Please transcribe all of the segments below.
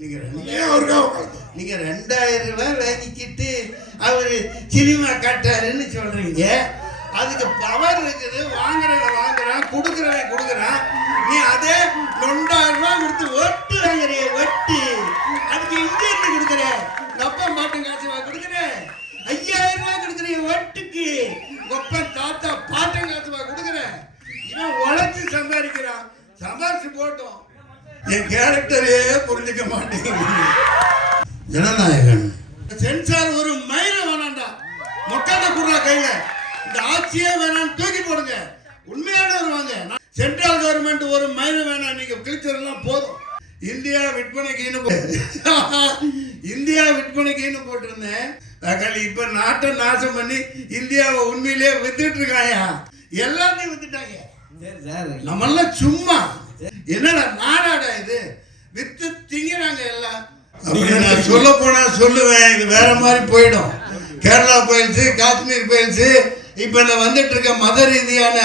நீங்க 2000 ரூபாய் வாங்கிக்கிட்டு அவரு சினிமா காட்டாருன்னு சொல்றீங்க. அதுக்கு பவர் இருக்குது. வாங்குறான் கொடுக்குறான். நீ அதே 2000 ரூபாய் கொடுத்து ஒட்டு வாங்குறிய ஒட்டு. அதுக்கு இன்ஜெக்ட் கொடுக்குற. அப்பா மாட்டும் காசு கொடுக்குற. 5000 ரூபாய் கொடுக்குற ஒட்டுக்கு. ஒப்ப தாத்தா பாட்டம் காசு கொடுக்குற. இவன் உழைச்சு சம்பாதிக்கிறான். சம்பாதிச்சு போட்டோம். என் கேரக்டரே புரிஞ்சுக்க மாட்டேங்குது. ஜனநாயகன் சென்சார் ஒரு மயில வேணாண்டா. மொக்காட்ட குடுறா கையில. இந்த ஆட்சியே வேணாம் தூக்கி போடுங்க. உண்மையான வருவாங்க. சென்ட்ரல் கவர்மெண்ட் ஒரு மயில வேணாம். நீங்க கிழிச்சதெல்லாம் போதும். இந்தியா விற்பனைக்குன்னு போட்டிருந்தேன். இப்ப நாட்டை நாசம் பண்ணி இந்தியாவை உண்மையிலேயே வித்துட்டு இருக்காயா. எல்லாத்தையும் வித்துட்டாங்க. நம்மெல்லாம் சும்மா என்னடா நாடாடா இது. வித்து திங்கிறாங்க எல்லாம். நான் சொல்ல போனா சொல்லுவேன். இது வேற மாதிரி போயிடும். கேரளா போயிடுச்சு, காஷ்மீர் போயிடுச்சு. இப்ப இந்த வந்துட்டு இருக்க மத ரீதியான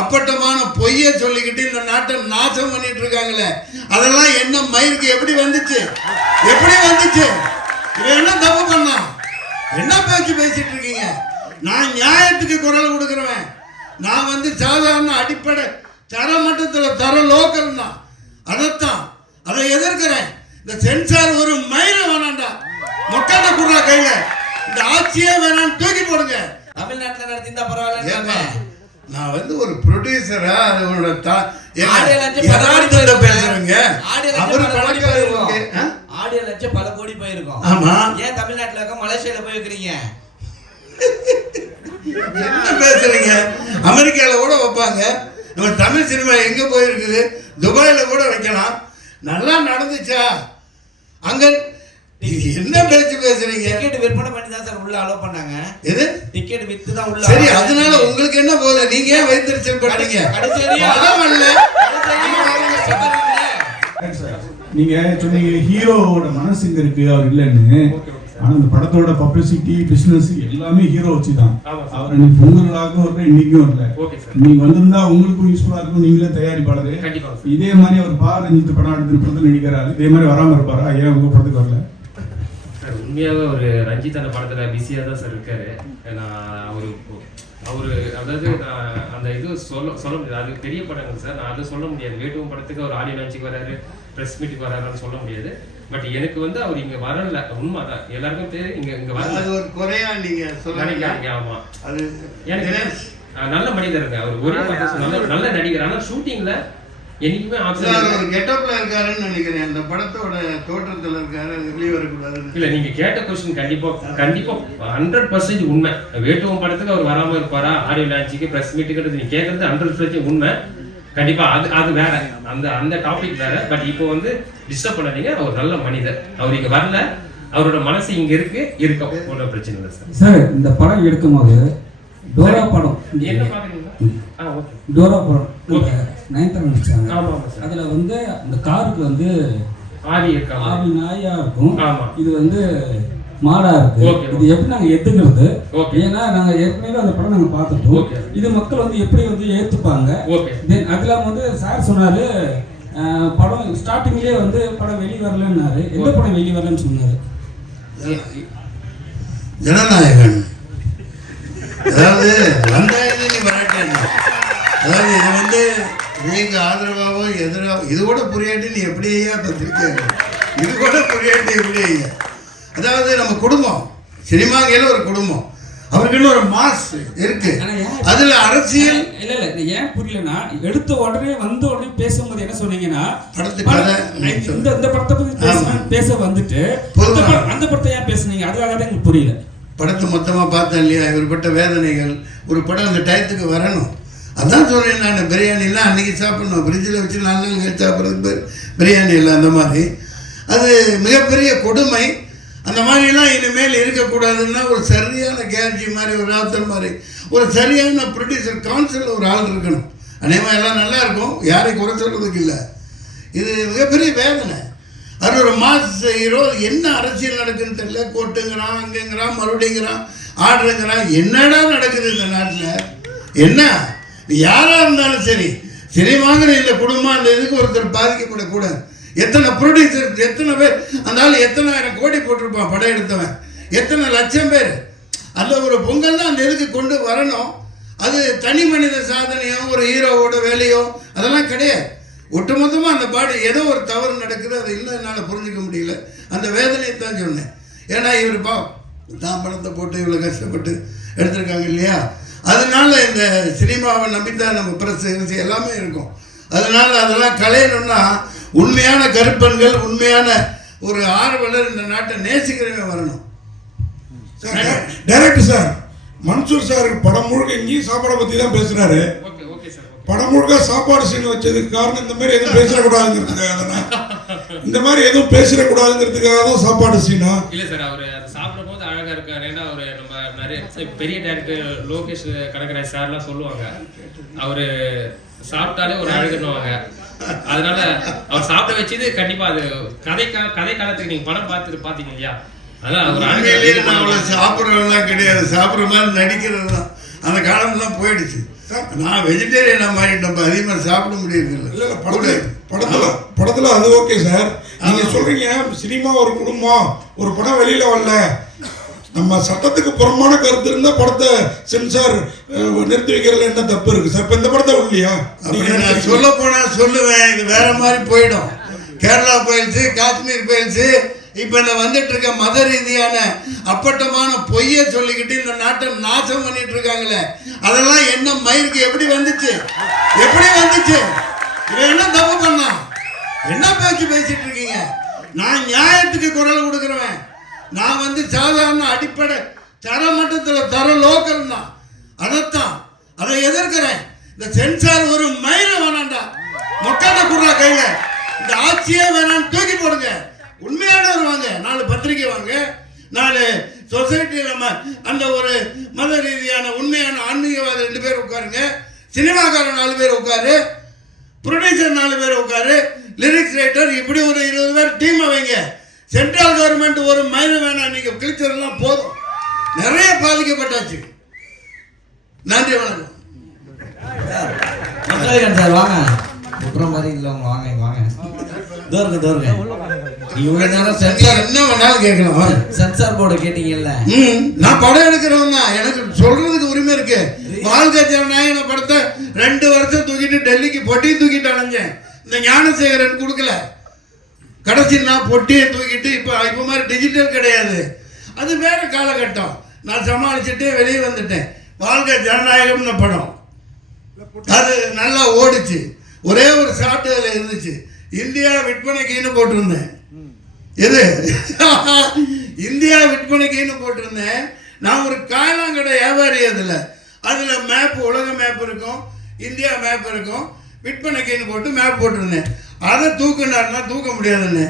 அப்பட்டமான பொய்ய சொல்லிக்கிட்டு இந்த நாட்டை நாசம் பண்ணிட்டு இருக்காங்களே. அதெல்லாம் என்ன மயிருக்கு எப்படி வந்துச்சு? இவன் என்ன தப்பு பண்ணா? என்ன பேசிட்டு இருக்கீங்க? நான் நியாயத்துக்கு குரல் கொடுக்கிறவன். நான் சாதாரண அடிப்படை தரமட்டத்தில் தர லோக்கல் தான். அதை எதிர்க்கிறேன். இந்த சென்சார் ஒரு மயில வேணாண்டா. மொக்காட்ட குடுறா கையில. இந்த ஆட்சியே வேணாம் தூக்கி போடுங்க. தமிழ்நாட்டில் நடத்திருந்தா பரவாயில்ல. நான் ஒரு ப்ரொடியூசரா அதோட பேசுறேங்க. ஆடியோ லட்சம் பல கோடி போயிருக்கோம். ஆமா. ஏன் தமிழ்நாட்டில் இருக்க மலேசியால போயிருக்கிறீங்க? என்ன பேசுறீங்க? அமெரிக்கால கூட வைப்பாங்க. நம்ம தமிழ் சினிமா எங்க போயிருக்குது? துபாயில கூட வைக்கலாம். நல்லா நடந்துச்சா? அங்க என்ன பேசுறீங்க? டிக்கெட் விற்பனை பண்ணி தான் சார் உள்ள அலோ பண்ணாங்க. எது? டிக்கெட் வித்து தான் உள்ள. சரி, அதனால உங்களுக்கு என்ன போல? நீங்க ஏன் வைத்திருச்சல் பண்ணீங்க? நீங்க சொன்னீங்க ஹீரோவோட மனசு இங்க இருக்கு, அவர் இல்லைன்னு. ஆனா இந்த படத்தோட பப்ளிசிட்டி பிசினஸ் எல்லாமே ஹீரோ வச்சுதான். அவர் இன்னைக்கு பொங்கலாகவும் வரல, இன்னைக்கும் வரல. நீங்க வந்திருந்தா உங்களுக்கும் யூஸ்ஃபுல்லா இருக்கும். நீங்களே தயாரிப்பாளரு. இதே மாதிரி அவர் ரஞ்சித் படம் எடுத்து படத்தில் நடிக்கிறாரு. இதே மாதிரி வராம இருப்பாரா? ஏன் உங்க படத்துக்கு வரல? உண்மையாகவே ஒரு ரஞ்சித் அந்த படத்தில் பிஸியாக தான் சார் இருக்காரு. அவரு அதாவது அந்த இது சொல்ல முடியாது. அது பெரிய படங்கள் சார். நான் அதை சொல்ல முடியாது. வேட்டுவம் படத்துக்கு அவர் ஆடியோ லான்ச்சுக்கு வராரு, ப்ரெஸ் மீட்டுக்கு வராருன்னு சொல்ல முடியாது. பட் எனக்கு அவர் இங்க வரல. உண்மைதான். எல்லாருக்கும் தெரியும் இங்க வரல. அது ஒரு குறையா நீங்க சொல்றீங்க. ஆமா. அது எனக்கு நல்ல மனிதருங்க. அவர் ஒரே நல்ல நடிகர். ஆனா ஷூட்டிங்ல என்னைக்குமே ஒரு கெட்டப்ல இருக்காருன்னு நினைக்கிறேன். அந்த படத்தோட தோற்றத்துல இருக்காரு. அது வெளியே வரக்கூடாது. இல்ல, நீங்க கேட்ட கொஸ்டின் கண்டிப்பா 100% உண்மை. வேட்டுவம் படத்துக்கு அவர் வராம இருப்பாரா? ஆடியோ லான்ச்சுக்கு ப்ரெஸ் மீட்டுக்கு நீங்க கேட்கறது 100% உண்மை. கண்டிப்பா அது வேற. அந்த டாபிக் வேற. பட் இப்போ டிஸ்டர்ப் பண்ணாதீங்க. அவர் நல்ல மனிதர். அவர் இங்க வரல. அவரோட மனசு இங்க இருக்கும். ஒன்றும் பிரச்சனை இல்லை சார். சார், இந்த படம் எடுக்கும்போது டோரா படம் என்ன பாக்குறீங்க? டோரா படம் நயன்தாரா நடிச்சாங்க. அதுல அந்த காருக்கு ஆவி இருக்கா? ஆவி நாயா இருக்கும். ஆமா. இது மாடா இருக்கு. இது எப்படி நாங்க ஏத்துக்கிறது? ஏன்னா நாங்க ஏற்கனவே அந்த படம் நாங்க பார்த்துட்டோம். இது மக்கள் எப்படி ஏத்துப்பாங்க? தென் அதுல சார் சொன்னாரு படம் ஸ்டார்டிங்லயே படம் வெளியே வரலன்னாரு. எந்த படம் வெளியே வரலன்னு சொன்னாரு? ஜனநாயகன். அதாவது வந்தாயிரம் வரட்டேன். அதாவது இது நீங்க ஆதரவாவோ எதிராவோ இது கூட புரியாட்டி நீ எப்படியா பத்திரிக்காங்க. இது கூட புரியாட்டி எப்படி? அதாவது நம்ம குடும்பம் சினிமாங்கையில ஒரு குடும்பம். அவருக்குன்னு ஒரு மாஸ் இருக்கு. அதுல அரசியல் இல்ல ஏன் புரியலன்னா, எடுத்த உடனே பேசும்போது என்ன சொன்னீங்கன்னா இந்த படத்தை பத்தி பேச வந்துட்டு அந்த படத்தை ஏன் பேசுனீங்க? அதுக்காக தான் எனக்கு புரியல. படத்தை மொத்தமா பார்த்தேன் இல்லையா? இவர்பட்ட வேதனைகள். ஒரு படம் அந்த டயத்துக்கு வரணும். அதான் சொல்றேன் நான். பிரியாணிலாம் அன்னைக்கு சாப்பிடணும். ஃப்ரிட்ஜில் வச்சு 4 நாள் கழிச்சு சாப்பிட்றதுக்கு பிரியாணி இல்லை. அந்த மாதிரி அது மிகப்பெரிய கொடுமை. அந்த மாதிரிலாம் இனிமேல் இருக்கக்கூடாதுன்னா ஒரு சரியான கேர்ஜி மாதிரி, ஒரு ஆத்தர் மாதிரி, ஒரு சரியான ப்ரொடியூசர் கவுன்சில் ஒரு ஆள் இருக்கணும். அநேகமாக எல்லாம் நல்லா இருக்கும். யாரையும் குறை சொல்றதுக்கு இல்லை. இது மிகப்பெரிய வேதனை. அது ஒரு மாஸ் ஹீரோ. என்ன அரசியல் நடக்குதுன்னு தெரியல. கோட்டுங்கிறான், அங்கேங்கிறான், மறுபடிங்கிறான், ஆர்டருங்கிறான். என்னடா நடக்குது இந்த நாட்டில்? என்ன யாராக இருந்தாலும் சரி, சினிமாங்கிற இந்த குடும்பம் அந்த இதுக்கு ஒருத்தர் பாதிக்கப்படக்கூடாது. எத்தனை ப்ரொடியூசர், எத்தனை பேர் அந்த ஆள் எத்தனை ஆயிரம் கோடி போட்டிருப்பான் படம் எடுத்தவன், எத்தனை லட்சம் பேர். அதில் ஒரு பொங்கல் தான் அந்த இதுக்கு கொண்டு வரணும். அது தனி மனித சாதனையோ ஒரு ஹீரோவோட வேலையோ அதெல்லாம் கிடையாது. ஒட்டுமொத்தமாக அந்த பாடு ஏதோ ஒரு தவறு நடக்குது, அதை இன்னும் என்னால் புரிஞ்சிக்க முடியல. அந்த வேதனையை தான் சொன்னேன். ஏன்னா இவர் தான் பணத்தை போட்டு இவ்வளோ கஷ்டப்பட்டு எடுத்திருக்காங்க இல்லையா. அதனால இந்த சினிமாவை நம்பித்தான் நம்ம பிரஸ் எல்லாமே இருக்கும். அதனால அதெல்லாம் கலையணும்னா உண்மையான கருப்பன்கள், உண்மையான ஒரு ஆர்வலர், இந்த நாட்டை நேசிக்கிறவங்க வரணும். டைரக்டர் சார், மன்சூர் சார் படம் முழுக்க இங்கேயும் சாப்பாடை பற்றி தான் பேசுறாரு. படம் முழுக்க சாப்பாடு சீன் வச்சதுக்கு காரணம் இந்த மாதிரி எதுவும் பேசிடக்கூடாதுங்கிறதுக்காக தானே. இந்த மாதிரி எதுவும் பேசிடக்கூடாதுங்கிறதுக்காக தான் சாப்பாடு சீனா? இல்ல சார், அவரு அதை சாப்பிடும் போது அழகா இருக்காரு. ஏன்னா அவரு நம்ம நிறைய பெரிய டேரக்டர் லோகேஷ் கனகராஜ் சார்லாம் சொல்லுவாங்க, அவரு சாப்பிட்டாலே ஒரு அழகுன்னுவாங்க. அதனால அவர் சாப்பிட வச்சது கண்டிப்பா அது கதை காலத்துக்கு நீங்க படம் பாத்தீங்க இல்லையா, அதான் ஒரு அழகு. சாப்பிட்றவங்களாம் கிடையாது, சாப்பிட்ற மாதிரி நடிக்கிறது தான். அந்த காலம்லாம் போயிடுச்சு. நான் வெஜிடேரியனா மாறிட்டேன், அதிகமாக சாப்பிட முடியறது இல்லை. இல்லை படத்துல அது ஓகே சார். நீங்க சொல்றீங்க சினிமா ஒரு குடும்பம், ஒரு படம் வெளியில வரல, நம்ம சட்டத்துக்கு புறமான கருத்து இருந்தா படத்தை சென்சார் நிறுத்தி வைக்கிறதுல என்ன தப்பு இருக்கு சார்? இப்ப இந்த படத்தை இல்லையா? நான் சொல்ல போனா சொல்லுவேன், இது வேற மாதிரி போயிடும். கேரளா போயிடுச்சு, காஷ்மீர் போயிடுச்சு. இப்ப இந்த வந்துட்டு இருக்க மத ரீதியான அப்பட்டமான பொய்ய சொல்லிக்கிட்டு இந்த நாட்டை நாசம் பண்ணிட்டு இருக்காங்களே, அதெல்லாம் என்ன மயிருக்கு எப்படி வந்துச்சு? இவன் என்ன தப்பு பண்ணா? என்ன பேசிட்டு இருக்கீங்க? நான் நியாயத்துக்கு குரல் கொடுக்கிறவன். நான் சாதாரண அடிப்படை தரமட்டத்தில் தர லோக்கல் தான். அதை எதிர்க்கிறேன். இந்த சென்சார் ஒரு மயில வேணாண்டா, மொக்கத்தை குடுறா கையில. இந்த ஆட்சியே வேணான்னு தூக்கி போடுங்க. உண்மையானவர் வாங்க, 4 பத்திரிகை வாங்க, 4 சொசைட்டி, நம்ம அந்த ஒரு மத ரீதியான உண்மையான ஆன்மீகவாத 2 பேர் உட்காருங்க, சினிமாக்காரன் 4 பேர் உட்காரு, ப்ரொடியூசர் 4 பேர் உட்காரு, லிரிக்ஸ் ரைட்டர், இப்படி ஒரு 20 பேர் டீம் வைங்க. சென்ட்ரல் கவர்மெண்ட் ஒரு மயில வேணாம், நீங்க கிழிச்சதெல்லாம் போதும். நிறைய பாதிக்கப்பட்டாச்சு. நன்றி, வணக்கம். சார் வாங்க, குற்றம் மாதிரி இல்லை, வாங்க வாங்க. தோறுங்க இவ்வளவு நேரம் சென்சார் என்ன வேணாலும் கேட்கலாம். சென்சார் போர்டு கேட்டீங்கல்ல, நான் படம் எடுக்கிறவன் தான், எனக்கு சொல்றதுக்கு உரிமை இருக்கு. வாழ்க்கை ஜனநாயக படத்தை 2 வருஷம் தூக்கிட்டு டெல்லிக்கு பொட்டியும் தூக்கிட்டு அலைஞ்சேன். இந்த ஞானசேகரன் கொடுக்கல, கடைசி நான் பொட்டியை தூக்கிட்டு இப்ப மாதிரி டிஜிட்டல் கிடையாது, அது வேற காலகட்டம். நான் சமாளிச்சுட்டு வெளியே வந்துட்டேன். வாழ்க்கை ஜனநாயகம்னு படம் அது நல்லா ஓடிச்சு. ஒரே ஒரு ஷாட் அதில் இருந்துச்சு, இந்தியா விற்பனைக்குன்னு போட்டிருந்தேன். எது இந்தியா விற்பனைக்குன்னு போட்டிருந்தேன். நான் ஒரு காயலாங்கடை வியாபாரி. அதுல மேப், உலக மேப் இருக்கும், இந்தியா மேப் இருக்கும், விற்பனைக்குன்னு போட்டு மேப் போட்டிருந்தேன். அதை தூக்குனாருன்னா தூக்க முடியாதுன்னு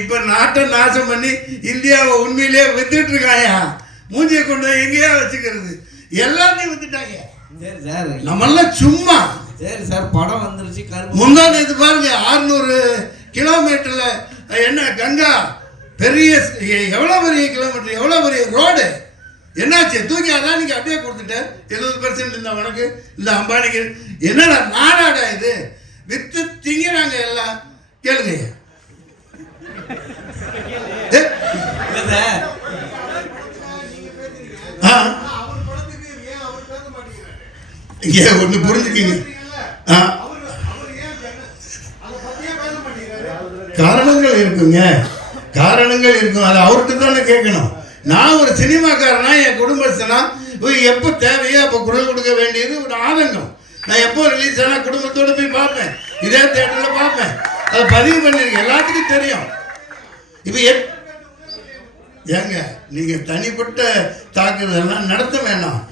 இப்ப நாட்டை நாசம் பண்ணி இந்தியாவை உண்மையிலேயே வித்துட்டு இருக்காயா. மூஞ்சியை கொண்டு எங்கேயா வச்சுக்கிறது, எல்லாத்தையும் வித்துட்டாங்க. சரி சார், நம்மெல்லாம் சும்மா. சரி சார், படம் வந்துருச்சு. முந்தாண்டு இது பாருங்க, 600 கிலோமீட்டர்ல என்ன கங்கா, பெரிய எவ்வளவு பெரிய கிலோமீட்டர், எவ்வளவு பெரிய ரோடு, என்னாச்சு? தூக்கி அதான் நீங்க அப்படியே கொடுத்துட்டேன். 70% இந்த உனக்கு, இந்த அம்பானிக்கு. என்னடா நாடாடா இது? வித்து திங்கிறாங்க எல்லாம். கேளுங்க. இங்க ஒண்ணு புரிஞ்சுக்கீங்க, காரணங்கள் இருக்குங்க, காரணங்கள் இருக்கும். அது அவர்கிட்ட தானே கேட்கணும். நான் ஒரு சினிமாக்காரனா, என் குடும்பஸ்தனா, எப்போ தேவையோ அப்போ குரல் கொடுக்க வேண்டியது ஒரு ஆதங்கம். நான் எப்போ ரிலீஸ் ஆனால் குடும்பத்தோடு போய் பார்ப்பேன், இதே தேட்டரில் பார்ப்பேன். அதை பதிவு பண்ணிருக்கேன், எல்லாத்துக்கும் தெரியும். இப்போ ஏங்க நீங்கள் தனிப்பட்ட தாக்குதல்லாம் நடத்த வேண்டாம்.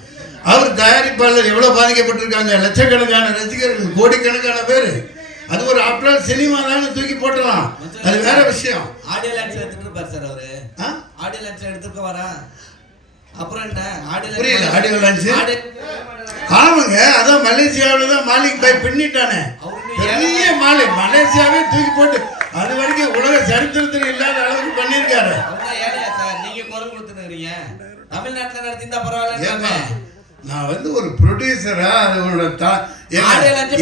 அவர் தயாரிப்பாளர் எவ்வளோ பாதிக்கப்பட்டிருக்காங்க, லட்சக்கணக்கான ரசிகர்கள், கோடிக்கணக்கான பேர். அது ஒரு ஆப்டர் சினிமா தான், தூக்கி போட்டலாம், அது வேற விஷயம். ஆடியோ லான்ச் எடுத்துட்டு இருப்பார் சார் அவரு. ஆடியோ லான்ச் எடுத்துக்க வரா, அப்புறம் என்ன புரியல? ஆடியோ லான்ச் ஆமாங்க, அதான் மலேசியாவில் தான் மாலிக் பாய் பின்னிட்டானே, பெரிய மாலிக், மலேசியாவே தூக்கி போட்டு அது வரைக்கும் உலக சரித்திரத்தில் இல்லாத அளவுக்கு பண்ணியிருக்காரு. நீங்க குரல் கொடுத்துருக்கீங்க, தமிழ்நாட்டில் நடத்திருந்தா பரவாயில்ல. நான் ஒரு ப்ரொடியூசரா, அதோட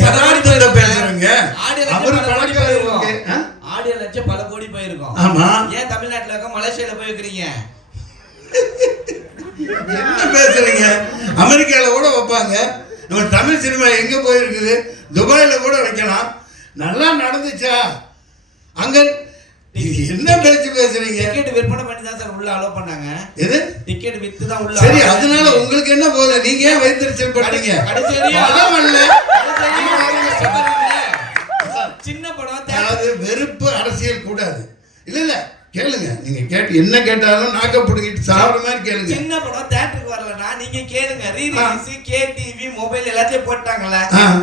யதார்த்தத்தை பேசுறேங்க. அவர் பழக்கம் ஆமா. ஏன் தமிழ்நாட்டுல இருக்க மலேசியால போய் வைக்கிறீங்க? என்ன பேசுறீங்க? அமெரிக்கால கூட வைப்பாங்க. நம்ம தமிழ் சினிமா எங்க போயிருக்குது? துபாயில கூட வைக்கலாம். நல்லா நடந்துச்சா அங்க? என்ன பேச்சு பேசுறீங்க? டிக்கெட் விற்பனை பண்ணி தான் சார் உள்ள அலோவ் பண்ணாங்க. எது? டிக்கெட் வித்து தான் உள்ள. சரி, அதனால உங்களுக்கு என்ன போகுது? நீங்க ஏன் வைத்திருச்சல் பண்றீங்க? சின்ன படம், அதாவது வெறுப்பு அரசியல் கூடாது. இல்ல இல்ல கேளுங்க, நீங்க கேட்டு என்ன கேட்டாலும் நாக்க புடுங்கிட்டு சாப்பிடுற மாதிரி கேளுங்க. சின்ன படம் தியேட்டருக்கு வரலனா நீங்க கேளுங்க. ரீ ரிலீஸ் கேடிவி மொபைல் எல்லாத்தையும் போட்டாங்கல,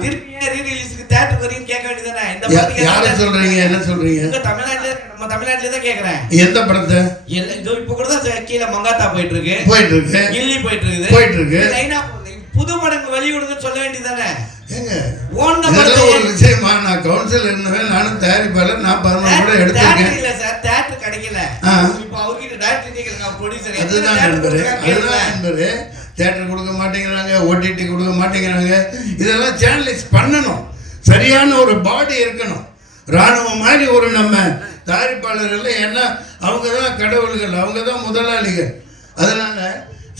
திருப்பி ரீ ரிலீஸ்க்கு தியேட்டருக்கு வரீங்க கேட்க வேண்டியதானே? இந்த படத்தை யாரை சொல்றீங்க? என்ன சொல்றீங்க? இந்த தமிழ்நாட்டுல, நம்ம தமிழ்நாட்டுல தான் கேக்குறேன். எந்த படத்தை? இதோ இப்ப கூட தான் கீழ மங்காத்தா போயிட்டு இருக்கு, கில்லி போயிட்டு இருக்கு. லைனா புது படங்க வெளியிடுங்க சொல்ல வேண்டியதானே? ஏங்க ஒரு விஷயமா, நான் கவுன்சில் இருந்தவன், நானும் தயாரிப்பாளர், நான் 11 கூட எடுத்திருக்கேன். இல்ல சார், தியேட்டர் கிடைக்கல. இப்ப அவர்கிட்ட டைரக்டர் கேக்குறாங்க, ப்ரொடியூசர். அதுதான் நண்பரே, தியேட்டர் கொடுக்க மாட்டேங்கிறாங்க, ஓடிடி கொடுக்க மாட்டேங்கிறாங்க. இதெல்லாம் சேனலைஸ் பண்ணணும். சரியான ஒரு பாடி இருக்கணும். ராணுவம் மாதிரி ஒரு நம்ம தயாரிப்பாளர்கள், ஏன்னா அவங்க தான் கடவுள்கள், அவங்க தான் முதலாளிகள். அதனால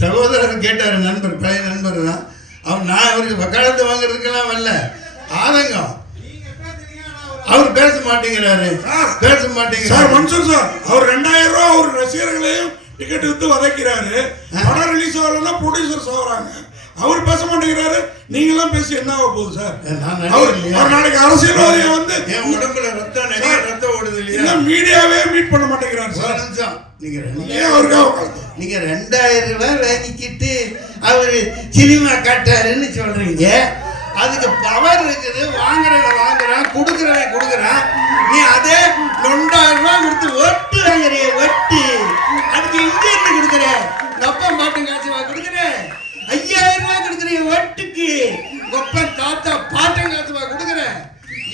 சகோதரர் கேட்டார், நண்பர், பழைய நண்பர் தான் அவர். நான் அவருக்கு வக்காலத்து வாங்குறதுக்கெல்லாம் வரல, ஆதங்கம். அவர் பேச மாட்டேங்கிறாரு, பேச மாட்டேங்கிறாரு. சார் மன்சூர் சார், அவர் 2000 ரூபா அவர் ரசிகர்களையும் டிக்கெட் வித்து வதைக்கிறாரு. படம் ரிலீஸ் ஆகலன்னா ப்ரொடியூசர் சாகுறாங்க. அவர் பேச மாட்டேங்கிறாரு. நீங்க எல்லாம் பேசி என்ன ஆக போகுது சார்? அவர் நாளைக்கு அரசியல்வாதியை வந்து என் உடம்புல ரத்தம் நிறைய ரத்தம் ஓடுது இல்லையா? மீடியாவே மீட் பண்ண மாட்டேங்கிறாரு சார். நீங்க 2000 ரூபாய் வாங்கிக்கிட்டு அவரு சினிமா காட்டாருன்னு சொல்றீங்க. அதுக்கு பவர் இருக்குது. வாங்குறான், கொடுக்குறான். நீ அதே 2000 ரூபாய் கொடுத்து ஒட்டு வாங்குறிய, ஒட்டு. அதுக்கு இங்க இருந்து கொடுக்குற, அப்பா பாட்டும் காசு கொடுக்குற. 5000 ரூபாய் கொடுக்குறீங்க ஒட்டுக்கு. ஒப்ப தாத்தா பாட்டும் காசு கொடுக்குற.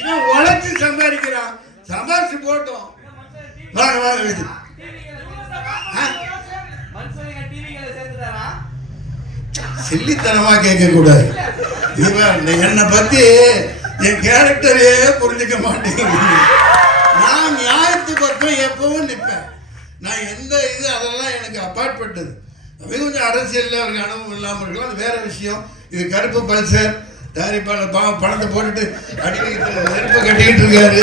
இவன் உழைச்சு சம்பாதிக்கிறான். சம்பாதிச்சு போட்டோம். வாங்க சில்லித்தனமா கேட்க கூடாது. என்னை பத்தி என் கேரக்டரே புரிஞ்சுக்க மாட்டேங்குது. நான் நியாயத்து பக்கம் எப்பவும் நிற்பேன். நான் எந்த இது அதெல்லாம் எனக்கு அப்பாற்பட்டது. அது கொஞ்சம் அரசியல்ல அவருக்கு அனுபவம் இல்லாமல் இருக்கலாம், அது வேற விஷயம். இது கருப்பு பல்சர் தயாரிப்பாளர் பாவம் பணத்தை போட்டுட்டு அடிக்கிட்டு நெருப்பை கட்டிக்கிட்டு இருக்காரு.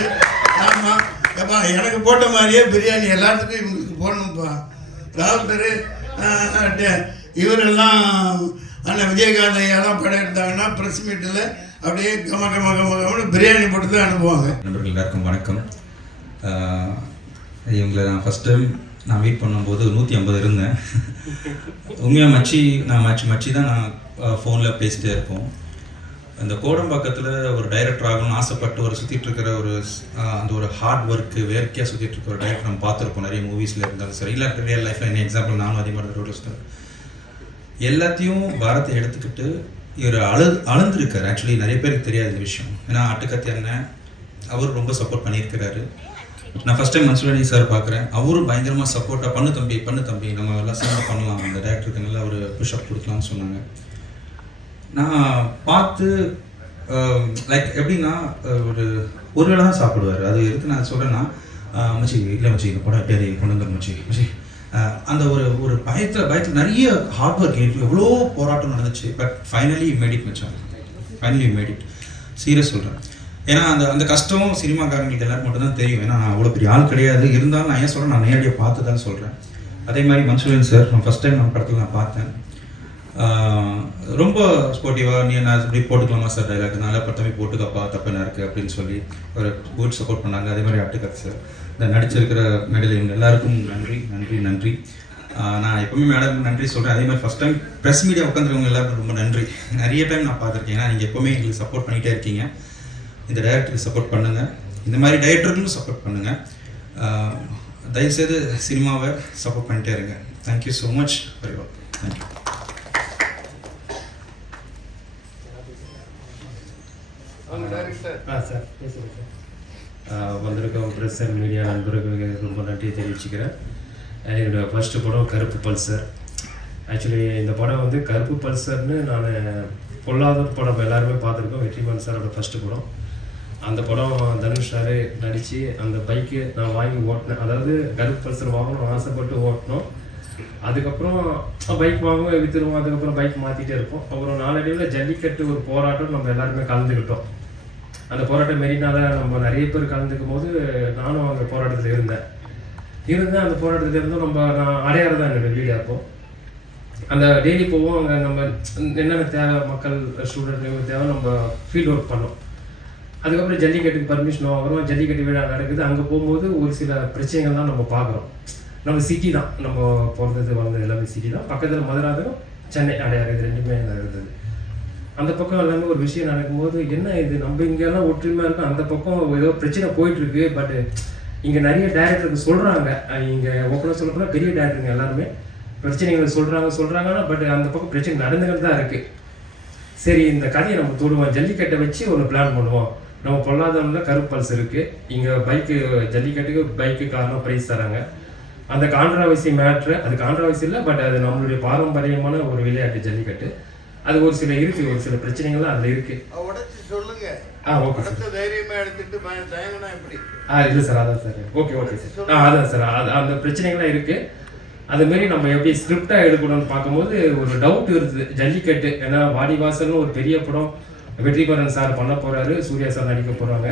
ஆமா, அப்பா எனக்கு போட்ட மாதிரியே பிரியாணி எல்லாத்துக்கும் இவங்களுக்கு போடணும்ப்பா. ராவுத்தர் இவரெல்லாம் அண்ணன் விஜயகாந்த் ஐயாலாம் படம் எடுத்தாங்கன்னா ப்ரெஸ் மீட்டில் அப்படியே கம பிரியாணி போட்டு தான் அனுப்புவாங்க. நண்பர்கள் எல்லாருக்கும் வணக்கம். இவங்களை நான் ஃபஸ்ட் டைம் நான் வெயிட் பண்ணும்போது 150 இருந்தேன். உண்மையாக மச்சி தான் நான் ஃபோனில் பேசிட்டே இருப்போம். அந்த கோடம்பாக்கத்தில் ஒரு டைரக்டர் ஆகணும்னு ஆசைப்பட்டு ஒரு சுற்றிட்டு இருக்கிற ஒரு அந்த ஒரு ஹார்ட் ஒர்க்கு வேர்க்கையாக சுற்றிட்டு இருக்கிற ஒரு டைரக்டர் நம்ம பார்த்துருப்போம் நிறைய மூவிஸில் இருந்தாலும் சரி, இல்லை ரியல் லைஃப்பில் என்ன எக்ஸாம்பிள் நானும் அதே மாதிரி ரோல் ஸ்டார் எல்லாத்தையும் பாரத்தை எடுத்துக்கிட்டு இவர் அளந்துருக்காரு. ஆக்சுவலி நிறைய பேருக்கு தெரியாது இந்த விஷயம். ஏன்னா அட்டுக்கத்தி அண்ணன் அவர் ரொம்ப சப்போர்ட் பண்ணியிருக்கிறாரு. நான் ஃபஸ்ட் டைம் மன்சூர் சார் பார்க்குறேன். அவரும் பயங்கரமாக சப்போர்ட்டாக பண்ணு தம்பி நம்ம எல்லாம் சேர்ந்து பண்ணலாம், அந்த டேரக்டருக்கு நல்லா ஒரு புஷ்அப் கொடுக்கலாம்னு சொன்னாங்க. நான் பார்த்து லைக் எப்படின்னா ஒரு வேளை தான் சாப்பிடுவார். அது எதுக்கு நான் சொல்கிறேன்னா, மச்சி இல்லை மச்சி இந்த படம் எப்படி அதை கொண்டு வந்துடும் மச்சி அந்த ஒரு பயத்தில் நிறைய ஹார்ட் ஒர்க், எவ்வளோ போராட்டம் நடந்துச்சு. பட் ஃபைனலி மேடிட் மச்சான், ஃபைனலி மேடிட். சீரியஸ் சொல்கிறேன். ஏன்னா அந்த கஷ்டம் சினிமாக்காரங்களுக்கு எல்லாருக்கும் மட்டும் தான் தெரியும். ஏன்னா நான் அவ்வளோ பெரிய ஆள் கிடையாது. இருந்தாலும் நான் ஏன் சொல்கிறேன், நான் நேரடியாக பார்த்து தான் சொல்கிறேன். அதே மாதிரி மன்சூரன் சார் நான் ஃபஸ்ட் டைம் நம்ம படத்தில் நான் பார்த்தேன். ரொம்ப ஸ்போர்ட்டிவாக நீ நான் இப்படி போட்டுக்கலாமா சார் டைலாக், நல்லா படத்தமே போட்டுக்கப்பா, தப்பு என்ன இருக்குது அப்படின்னு சொல்லி ஒரு குட் சப்போர்ட் பண்ணாங்க. அதே மாதிரி அட்டுக்கத் சார், இந்த நடிச்சிருக்கிற மேடையில் இவங்க எல்லாருக்கும் நன்றி. நான் எப்பவுமே மேடம் நன்றி சொல்கிறேன். அதே மாதிரி ஃபஸ்ட் டைம் ப்ரெஸ் மீடியா உட்காந்துருக்கவங்க எல்லாருக்கும் ரொம்ப நன்றி. நிறைய டைம் நான் பார்த்துருக்கேன். ஏன்னா நீங்கள் எப்போவுமே எங்களுக்கு சப்போர்ட் பண்ணிகிட்டே இருக்கீங்க. இந்த டைரக்டருக்கு சப்போர்ட் பண்ணுங்கள், இந்த மாதிரி டைரக்டர்களும் சப்போர்ட் பண்ணுங்கள். தயவுசெய்து சினிமாவை சப்போர்ட் பண்ணிட்டே இருங்க. Thank you so much very all. Thank you. வந்திருக்க ப்ரெஸ் அண்ட் மீடியா நண்பர்களுக்கு ரொம்ப நன்றியை தெரிவிச்சுக்கிறேன். என்னோடய ஃபஸ்ட்டு படம் கருப்பு பல்சர். ஆக்சுவலி இந்த படம் வந்து கருப்பு பல்சர்னு நான் பொல்லாத படம் எல்லாருமே பார்த்துருக்கோம். வெற்றிமாறன் சாரோட ஃபஸ்ட்டு படம். அந்த படம் தனுஷ் சார் நடித்து அந்த பைக்கு நான் வாங்கி ஓட்டினேன். அதாவது கருப்பு பல்சர் வாங்கணும் ஆசைப்பட்டு ஓட்டினோம். அதுக்கப்புறம் பைக் வாங்குவோம் விற்றுருவோம். அதுக்கப்புறம் பைக் மாற்றிட்டே இருப்போம். அப்புறம் நாளடைவில் ஜல்லிக்கட்டு ஒரு போராட்டம் நம்ம எல்லாருமே கலந்துக்கிட்டோம். அந்த போராட்டம் மெரினால நம்ம நிறைய பேர் கலந்துக்கும் போது நானும் அந்த போராட்டத்தில் இருந்தேன். அந்த போராட்டத்தில் இருந்தும் நான் அடையாறு தான் என்னோடய வீடு. அப்போ அந்த டெய்லி போவோம். அங்கே நம்ம என்னென்ன தேவை மக்கள் ஸ்டூடெண்ட் தேவை நம்ம ஃபீல்ட் ஒர்க் பண்ணோம். அதுக்கப்புறம் ஜல்லிக்கட்டுக்கு பர்மிஷன் வாங்குறோம். ஜல்லிக்கட்டு விழா நடக்குது. அங்கே போகும்போது ஒரு சில பிரச்சனைகள் தான் நம்ம பார்க்குறோம். நம்ம சிட்டி தான், நம்ம பிறந்தது வளர்ந்தது எல்லாமே சிட்டி தான். பக்கத்தில் மதுராந்தகம், சென்னை, அடையாறு, இது ரெண்டுமே இருந்தது. அந்த பக்கம் எல்லாமே ஒரு விஷயம் நடக்கும்போது என்ன இது நம்ம இங்கெல்லாம் ஒற்றுமையாக இருக்கும், அந்த பக்கம் ஏதோ பிரச்சனை போயிட்டுருக்கு. பட் இங்கே நிறைய டேரக்டருக்கு சொல்கிறாங்க, இங்கே ஓப்பனாக சொல்லப்போனால் பெரிய டேரக்டருங்க எல்லாருமே பிரச்சனைகள் சொல்கிறாங்கன்னா பட் அந்த பக்கம் பிரச்சனை நடந்துக்கிட்டு தான் இருக்குது. சரி, இந்த கதையை நம்ம தொடுவோம், ஜல்லிக்கட்டை வச்சு ஒரு பிளான் பண்ணுவோம். நம்ம பொல்லாதவனில் கருப்பு பல்ஸ் இருக்குது. இங்கே பைக்கு ஜல்லிக்கட்டுக்கு பைக்கு காரணம் ப்ரைஸ் தராங்க. அந்த கான்ட்ராவர்சி மேட்ரு, அது கான்ட்ராவர்சி இல்லை, பட் அது நம்மளுடைய பாரம்பரியமான ஒரு விளையாட்டு ஜல்லிக்கட்டு. அது ஒரு சில இருக்குது, ஒரு சில பிரச்சனைகள்லாம் அதில் இருக்குது. உடச்சி சொல்லுங்க. Okay sir. தைரியமாக எடுத்துட்டு தயங்கினா எப்படி? இல்லை சார், அதான் சார். Okay sir. அதான் சார், அந்த பிரச்சனைகள்லாம் இருக்குது. அதுமாரி நம்ம எப்படி ஸ்கிரிப்டாக எடுக்கணும்னு பார்க்கும்போது ஒரு டவுட் இருக்குது ஜல்லிக்கட்டு. ஏன்னா வாடிவாசல்னு ஒரு பெரிய படம் வெற்றிமாறன் சார் பண்ண போகிறாரு, சூர்யா சார் நடிக்க போகிறாங்க.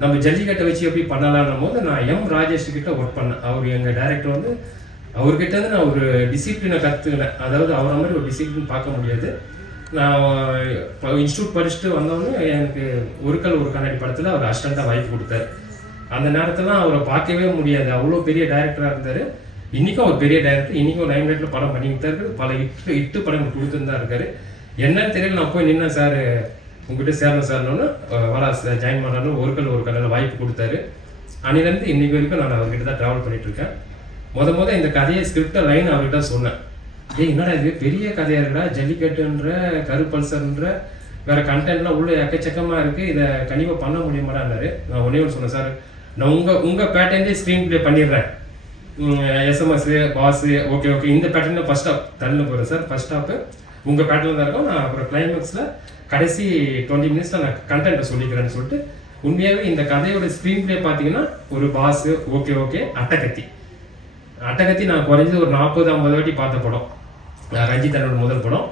நம்ம ஜல்லிக்கட்டை வச்சு எப்படி பண்ணலான்னும் போது நான் எம் ராஜேஷ் கிட்ட ஒர்க் பண்ணேன். அவர் எங்கள் டைரக்டர் வந்து அவர்கிட்ட வந்து நான் ஒரு டிசிப்ளினை கற்றுக்கினேன். அதாவது அவரை மாதிரி ஒரு டிசிப்ளின் பார்க்க முடியாது. நான் இன்ஸ்டியூட் படிச்சுட்டு வந்தோடனே எனக்கு ஒரு கண்ணாடி படத்தில் அவர் அசிஸ்டண்ட்டாக வாய்ப்பு கொடுத்தாரு. அந்த நேரத்தில் அவரை பார்க்கவே முடியாது, அவ்வளோ பெரிய டைரக்டராக இருந்தார். இன்றைக்கும் அவர் பெரிய டைரக்டர், இன்றைக்கும் லைம்லைட்டில் படம் பண்ணிக்கிட்டு தான் இருக்குது. பல இட்டு படங்கள் கொடுத்துன்னு தான் இருக்காரு. என்னன்னு தெரியல, நான் போய் நின்னேன், சார் உங்ககிட்ட சேரணும் சார்னு வரா சார் ஜாயின் பண்ணாலும் ஒரு கண்ணில் வாய்ப்பு கொடுத்தாரு. அன்னிலேருந்து இன்னைக்கு வரைக்கும் நான் அவர்கிட்ட தான் ட்ராவல் பண்ணிகிட்ருக்கேன். முத இந்த கதையை ஸ்கிரிப்டை லைன் அவர்கிட்ட சொன்னேன். என்னடா இது பெரிய கதையாக இருக்குடா, ஜல்லிக்கட்டுன்ற கருப்பல்சர்ன்ற வேறு கண்டென்ட்லாம் உள்ள எக்கச்சக்கமாக இருக்குது, இதை கண்டிப்பாக பண்ண முடியுமாடான்னாரு. நான் ஒன்றே ஒன்று சொன்னேன், சார் நான் உங்கள் பேட்டர்னே ஸ்க்ரீன் ப்ளே பண்ணிடுறேன். எஸ்எம்எஸ் பாஸு ஓகே இந்த பேட்டர்னில் ஃபஸ்ட் ஸ்டாப் தள்ளு போகிறேன் சார். ஃபஸ்ட் ஸ்டாப்பு உங்கள் பேட்டர்னில் தான் இருக்கும். நான் அப்புறம் கிளைமேக்ஸில் கடைசி 20 மினிட்ஸில் நான் கண்டென்ட்டை சொல்லிக்கிறேன்னு சொல்லிட்டு உண்மையாகவே இந்த கதையோட ஸ்க்ரீன் ப்ளே பார்த்தீங்கன்னா ஒரு பாஸு ஓகே அட்டகத்தி நான் குறைஞ்சது ஒரு 40-50 வாட்டி பார்த்த படம். ரஞ்சித் அண்ணோட முதல் படம்.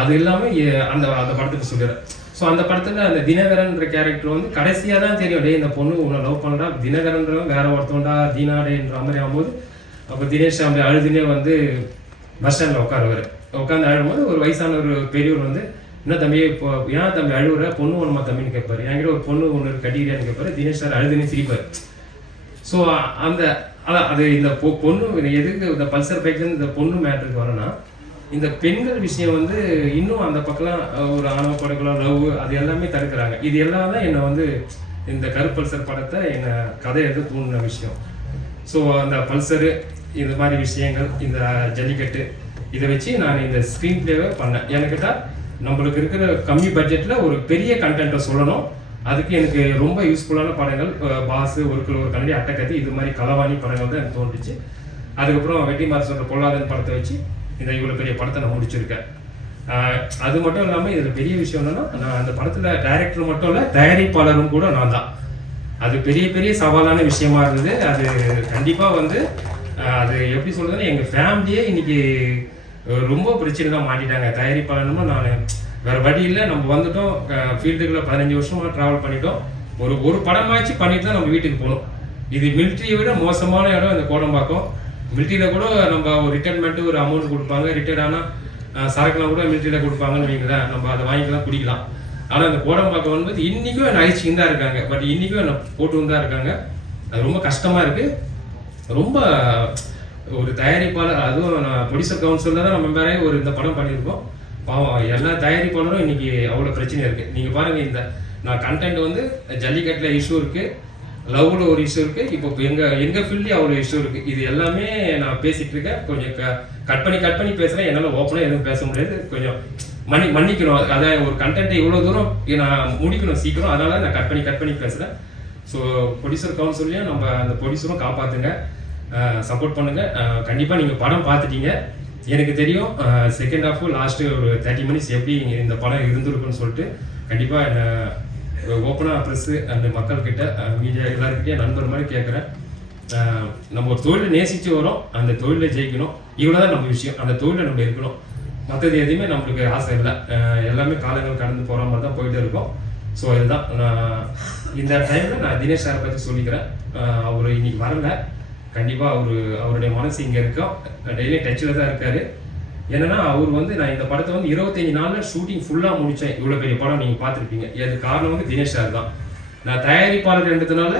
அது இல்லாமல் அந்த படத்துக்கு சொல்லிடுறேன். ஸோ அந்த படத்தில் அந்த தினகரன்ற கேரக்டர் வந்து கடைசியாக தான் தெரியும், டே இந்த பொண்ணு உன்னை லவ் பண்ணுறா, தினகரன்றவன் வேற ஒருத்தவன்டா தீனாடேன்ற மாதிரி ஆகும்போது அப்போ தினேஷ் அப்படி அழுதுனே வந்து பஸ் ஸ்டாண்டில் உட்காந்து அழும்போது ஒரு வயசான ஒரு பெரியவர் வந்து என்ன தம்பி இப்போ ஏன் தம்பி அழுவுற, பொண்ணு ஒன்றுமா தம்பின்னு கேட்பாரு. என்கிட்ட ஒரு பொண்ணு ஒன்று கட்டிக்கிறியான்னு கேட்பாரு. தினேஷ் சார் அழுதுனே சிரிப்பார். ஸோ அது இந்த பொண்ணு எதுக்கு இந்த பல்சர் பைக்லேருந்து இந்த பொண்ணு மேட்ருக்கு வரேன்னா, இந்த பெண்கள் விஷயம் வந்து இன்னும் அந்த பக்கம்லாம் ஒரு ஆணவ படக்கலாம் லவ் அது எல்லாமே தடுக்கிறாங்க. இது எல்லாம் தான் என்னை வந்து இந்த கருப்பல்சர் படத்தை என்னை கதை எடுத்து தூண்டின விஷயம். ஸோ அந்த பல்சரு இந்த மாதிரி விஷயங்கள், இந்த ஜல்லிக்கட்டு இதை வச்சு நான் இந்த ஸ்க்ரீன் பிளேவை பண்ணேன். எனக்கிட்ட நம்மளுக்கு இருக்கிற கம்மி பட்ஜெட்டில் ஒரு பெரிய கண்டென்ட்டை சொல்லணும். அதுக்கு எனக்கு ரொம்ப யூஸ்ஃபுல்லான படங்கள் பாஸு ஒரு கண்ணாடி அட்டகத்தி இது மாதிரி களவாணி படங்கள் தான் எனக்கு தோன்றுச்சு. அதுக்கப்புறம் வெற்றிமாறன் சொல்கிற பொல்லாதன் படத்தை வச்சு இந்த இவ்வளோ பெரிய படத்தை நான் முடிச்சிருக்கேன். அது மட்டும் இல்லாமல் இதில் பெரிய விஷயம் என்னன்னா, நான் அந்த படத்தில் டைரக்டர் மட்டும் இல்லை தயாரிப்பாளரும் கூட நான் தான். அது பெரிய சவாலான விஷயமா இருந்தது. அது கண்டிப்பாக வந்து அது எப்படி சொல்றதுன்னா, எங்கள் ஃபேமிலியே இன்னைக்கு ரொம்ப பிரச்சனை தான் மாட்டிட்டாங்க. தயாரிப்பாளனுமா நான் வேற வழி இல்லை, நம்ம வந்துட்டோம் ஃபீல்டுக்குள்ள 15 வருஷமா ட்ராவல் பண்ணிட்டோம். ஒரு படமாச்சு பண்ணிட்டு தான் நம்ம வீட்டுக்கு போகணும். இது மிலிட்ரியை விட மோசமான இடம் இந்த கோடம்பாக்கம். மிலிட்ரியில் கூட நம்ம ஒரு ரிட்டைர்மெண்ட்டு ஒரு அமௌண்ட் கொடுப்பாங்க, ரிட்டையர்ட் ஆனால் சரக்குலாம் கூட மிலிட்ரியில் கொடுப்பாங்கன்னு வைங்களேன், நம்ம அதை வாங்கிக்கலாம் குடிக்கலாம். ஆனால் அந்த கோடம்பாக்கம் வந்து இன்றைக்கும் என்னை அழிச்சின்னு தான் இருக்காங்க. பட் இன்றைக்கும் என்னை போட்டு தான் இருக்காங்க. அது ரொம்ப கஷ்டமாக இருக்குது. ரொம்ப ஒரு தயாரிப்பாளர், அதுவும் நான் ப்ரொடியூசர் கவுன்சிலில் தான் நம்ம வேற ஒரு இந்த படம் பண்ணியிருக்கோம். பாவம் எல்லா தயாரிப்பாளரும் இன்னைக்கு அவ்வளோ பிரச்சனை இருக்குது. நீங்கள் பாருங்கள், இந்த நான் கண்டென்ட் வந்து ஜல்லிக்கட்டில் இஷ்யூ இருக்குது, லவ்வில் ஒரு இஷ்யூ இருக்குது, இப்போ எங்கள் ஃபீல்ட்லேயும் அவ்வளோ இஷ்யூ இருக்குது. இது எல்லாமே நான் பேசிகிட்டு இருக்கேன். கொஞ்சம் கட் பண்ணி பேசுகிறேன். என்னால் ஓப்பனாக எதுவும் பேச முடியாது. கொஞ்சம் மன்னிக்கணும். அதான் ஒரு கண்டென்ட்டை இவ்வளோ தூரம் நான் முடிக்கணும் சீக்கிரம், அதனால் நான் கட் பண்ணி பேசுகிறேன். ஸோ ப்ரொடியூசர் கவுன்சிலையும் நம்ம அந்த ப்ரொடியூசரும் காப்பாற்றுங்க, சப்போர்ட் பண்ணுங்கள். கண்டிப்பாக நீங்கள் படம் பார்த்துட்டீங்க, எனக்கு தெரியும். செகண்ட் ஹாஃபு லாஸ்ட்டு ஒரு 30 மினிட்ஸ் எப்படி இந்த படம் இருந்திருக்குன்னு சொல்லிட்டு கண்டிப்பாக என்னை ஓப்பனாக ப்ரெஸ்ஸு அண்ட் மக்கள்கிட்ட மீடியா எல்லாருக்கிட்டையும் நண்பர் மாதிரி கேட்குறேன். நம்ம ஒரு தொழிலை நேசித்து வரோம், அந்த தொழிலில் ஜெயிக்கணும், இவ்வளோ தான் நம்ம விஷயம். அந்த தொழிலை நம்ம இருக்கணும், மற்றது எதுவுமே நம்மளுக்கு ஆசை இல்லை. எல்லாமே காலங்கள் கடந்து போகிற மாதிரி தான் போயிட்டு இருக்கோம். ஸோ இதுதான் நான் இந்த டைமில் நான் தினேஷ் சாரை பற்றி சொல்லிக்கிறேன். அவர் இன்னைக்கு வரல, கண்டிப்பாக அவருடைய மனசு இங்கே இருக்கோம், டெய்லி டச்சில் தான் இருக்கார். என்னன்னா அவர் வந்து நான் இந்த படத்தை வந்து 25 நாளில் ஷூட்டிங் ஃபுல்லாக முடித்தேன். இவ்வளோ பெரிய படம் நீங்கள் பார்த்துருப்பீங்க. அது காரணம் வந்து தினேஷ் சார் தான். நான் தயாரிப்பாளர்ன்றதுனால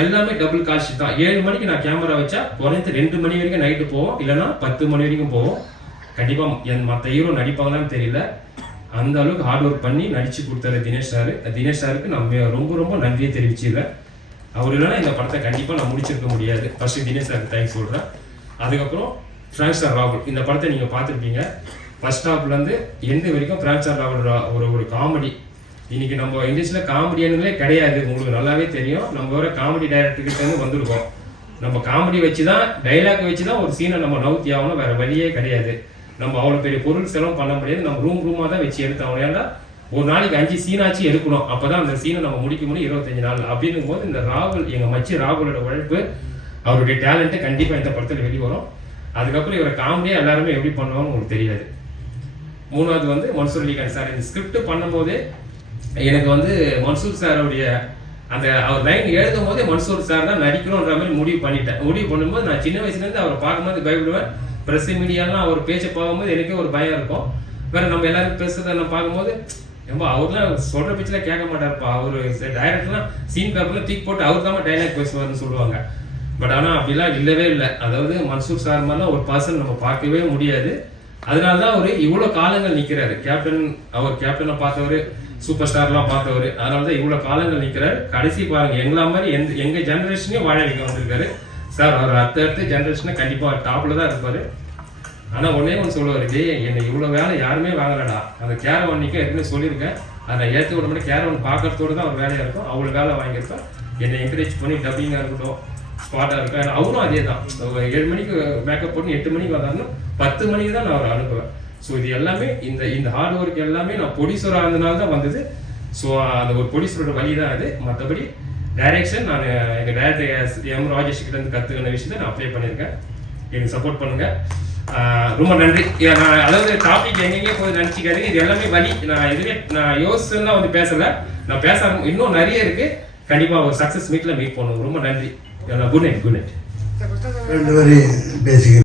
எல்லாமே டபுள் கால்ஷீட் தான். 7 மணிக்கு நான் கேமரா வச்சா குறைஞ்சது 2 மணி வரைக்கும் நைட்டு போவோம், இல்லைன்னா 10 மணி வரைக்கும் போவோம். கண்டிப்பாக மற்ற ஹீரோ நடிப்பாங்களான்னு தெரியல, அந்த அளவுக்கு ஹார்ட் ஒர்க் பண்ணி நடிச்சு கொடுத்தாரு தினேஷ் சார். தினேஷ் சாருக்கு நான் ரொம்ப ரொம்ப நன்றியை தெரிவிச்சுக்கிறேன். அவர் இல்லைன்னா இந்த படத்தை கண்டிப்பாக நான் முடிச்சிருக்க முடியாது. ஃபர்ஸ்ட் தினேஷ் சாருக்கு தேங்க்ஸ் சொல்கிறேன். அதுக்கப்புறம் பிராங்க் ஸ்டார் ராகுல், இந்த படத்தை நீங்கள் பார்த்துருப்பீங்க. ஃபர்ஸ்ட் ஹாஃப்லேருந்து எண்டு வரைக்கும் பிராங்க் ஸ்டார் ராகுல் ஒரு காமெடி. இன்னைக்கு நம்ம இண்டஸ்ட்ரியில் காமெடியானே கிடையாது, உங்களுக்கு நல்லாவே தெரியும். நம்ம வர காமெடி டைரக்டர்கிட்ட வந்திருக்கோம். நம்ம காமெடி வச்சு தான், டைலாக் வச்சு தான் ஒரு சீனை நம்ம நவுத்தி ஆகணும், வேறு வழியே கிடையாது. நம்ம அவ்வளோ பெரிய பொருள் செலவு பண்ண முடியாது, நம்ம ரூமாக தான் வச்சு எடுத்தாகணும். ஏன்னா ஒரு நாளைக்கு 5 சீனாச்சு எடுக்கணும், அப்போ தான் அந்த சீனை நம்ம முடிக்க முடியும் 25 நாள். அப்படின்னும் போது இந்த ராகுல், எங்கள் மச்சி ராகுலோட உழைப்பு, அவருடைய டேலண்ட்டு கண்டிப்பாக இந்த படத்தில் வெளியே வரும். அதுக்கப்புறம் இவரை காமெடியாக எல்லாருமே எப்படி பண்ணுவாங்க உங்களுக்கு தெரியாது. 3வது வந்து மன்சூர் அலிகான் சார். இந்த ஸ்கிரிப்ட் பண்ணும்போது எனக்கு வந்து மன்சூர் சாரோடைய அந்த அவர் லைன் எழுதும் போதே மன்சூர் சார் தான் நடிக்கணுன்ற மாதிரி முடிவு பண்ணிட்டேன். முடிவு பண்ணும்போது நான் சின்ன வயசுலேருந்து அவரை பார்க்கும்போது பயப்படுவேன். ப்ரெஸ் மீடியாலாம் அவர் பேச்சை பார்க்கும்போது எனக்கே ஒரு பயம் இருக்கும். வேற நம்ம எல்லாரும் பேசுறதை நான் பார்க்கும்போது ரொம்ப அவர்லாம் சொல்கிற பேச்சில் கேட்க மாட்டார்ப்பா. அவர் டைரக்டர்லாம் சீன் பேப்பரில் தூக்கி போட்டு அவர் தான் டைலாக் பேசுவார்னு சொல்லுவாங்க. பட் ஆனால் அப்படிலாம் இல்லவே இல்லை. அதாவது மன்சூர் சார் மாதிரிலாம் ஒரு பர்சன் நம்ம பார்க்கவே முடியாது. அதனால தான் அவர் இவ்வளோ காலங்கள் நிற்கிறாரு. அவர் கேப்டனை பார்த்தவர், சூப்பர் ஸ்டார்லாம் பார்த்தவர், அதனால தான் இவ்வளோ காலங்கள் நிற்கிறாரு. கடைசி பாருங்க, எங்களா மாதிரி எங்கள் ஜென்ரேஷனே வாழ வைக்க வந்திருக்காரு சார். அவர் அடுத்த ஜென்ரேஷனை கண்டிப்பாக டாப்பில் தான் இருப்பார். ஆனால் ஒன்று சொல்லுவார், என்னை இவ்வளோ வேலை யாருமே வாங்கலடா. அந்த கேரவன்னிக்கு ஏற்கனவே சொல்லியிருக்கேன், அதை ஏற்றி விட மட்டும் கேரவன் பார்க்கறதோடு தான் அவர் வேலையாக இருக்கும். அவ்வளோ வேலை வாங்கியிருப்பேன். என்னை என்கரேஜ் பண்ணி டப்பிங்காக இருக்கட்டும், ஸ்பாட்டாக இருக்கும். அவரும் அதே தான், 7 மணிக்கு மேக்கப் போட்டு 8 மணிக்கு வந்தாருன்னா 10 மணிக்கு தான் நான் அவரை அனுப்புவேன். ஸோ இது எல்லாமே இந்த ஹார்ட் ஒர்க் எல்லாமே நான் ப்ரொடியூசராக இருந்தனால தான் வந்தது. ஸோ அந்த ஒரு ப்ரொடியூசரோட வழி தான் அது. மற்றபடி டைரக்ஷன் நான் எங்கள் டைரக்டர் எம் ராஜேஷ் கிட்ட இருந்து கற்றுக்கின விஷயத்தை நான் அப்ளை பண்ணியிருக்கேன். எனக்கு சப்போர்ட் பண்ணுங்கள், ரொம்ப நன்றி. நான் அதாவது டாபிக் எங்கெங்கே போய் நினச்சிக்காதீங்க, இது எல்லாமே வழி. நான் எதுவுமே நான் யோசிச்சுலாம் வந்து பேசலை, நான் பேச இன்னும் நிறைய இருக்குது. கண்டிப்பாக ஒரு சக்ஸஸ் மீட்டில் மீட் பண்ணுவோம். ரொம்ப நன்றி. Good night. 2 வரி பேசுகிறேன்.